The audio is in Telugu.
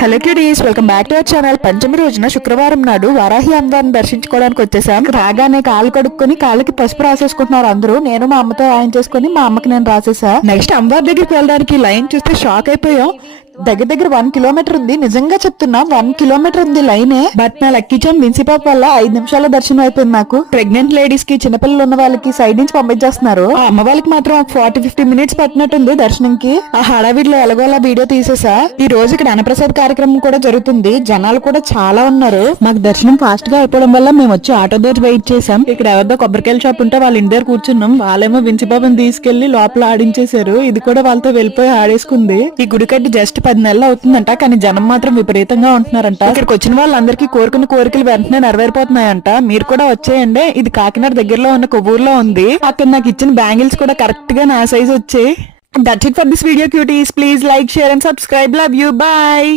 Hello cuties, welcome back to our channel. పంచమి రోజున శుక్రవారం నాడు వారాహి అమ్మవారిని దర్శించుకోవడానికి వచ్చేసాం. రాగానే కాలు కడుక్కొని కాళ్ళకి పసుపు రాసేసుకుంటున్నారు అందరూ. నేను మా అమ్మతో ఆయన చేసుకుని మా అమ్మకి నేను రాసేసా. నెక్స్ట్ అమ్మవారి దగ్గరికి వెళ్ళడానికి లైన్ చూస్తే షాక్ అయిపోయాం. దగ్గర దగ్గర 1 కిలోమీటర్ ఉంది. నిజంగా చెప్తున్నా 1 కిలోమీటర్ ఉంది లైనే. బట్ నా లక్కీ చామ్ విన్సిపాప్ వల్ల 5 నిమిషాల దర్శనం అయిపోయింది నాకు. ప్రెగ్నెంట్ లేడీస్ కి, చిన్నపిల్లలు ఉన్న వాళ్ళకి సైడ్ నుంచి పంపించేస్తున్నారు. ఆ అమ్మ వాళ్ళకి మాత్రం 40-50 మినిట్స్ పట్టినట్టుంది దర్శనంకి. ఆ హడావిడిలో ఎలాగోలా వీడియో తీసేసా. ఈ రోజు ఇక్కడ అన్నప్రసాద్ కార్యక్రమం కూడా జరుగుతుంది. జనాలు కూడా చాలా ఉన్నారు. మాకు దర్శనం ఫాస్ట్ గా అయిపోవడం వల్ల మేము వచ్చి ఆటో దగ్గర వెయిట్ చేసాం. ఇక్కడ ఎవరిదో కొబ్బరికాయల షాప్ ఉంటే వాళ్ళ ఇంటి దగ్గర కూర్చున్నాం. వాళ్ళేమో విన్సిపాప్ని తీసుకెళ్లి లోపల ఆడించేశారు. ఇది కూడా వాళ్ళతో వెళ్ళిపోయి ఆడేసుకుంది. ఈ గుడికట్టి జస్ట్ 10 నెలలు అవుతుందంట, కానీ జనం మాత్రం విపరీతంగా ఉంటున్నారంట. ఇక్కడికి వచ్చిన వాళ్ళందరికీ కోరుకున్న కోరికలు వెంటనే నెరవేరిపోతున్నాయంట. మీరు కూడా వచ్చేయండి. ఇది కాకినాడ దగ్గరలో ఉన్న కొవ్వూరులో ఉంది. అక్కడ నాకు ఇచ్చిన బ్యాంగిల్స్ కూడా కరెక్ట్ గా నా సైజ్ వచ్చాయి. That's it for this video cuties. Please like, share and subscribe. Love you. Bye.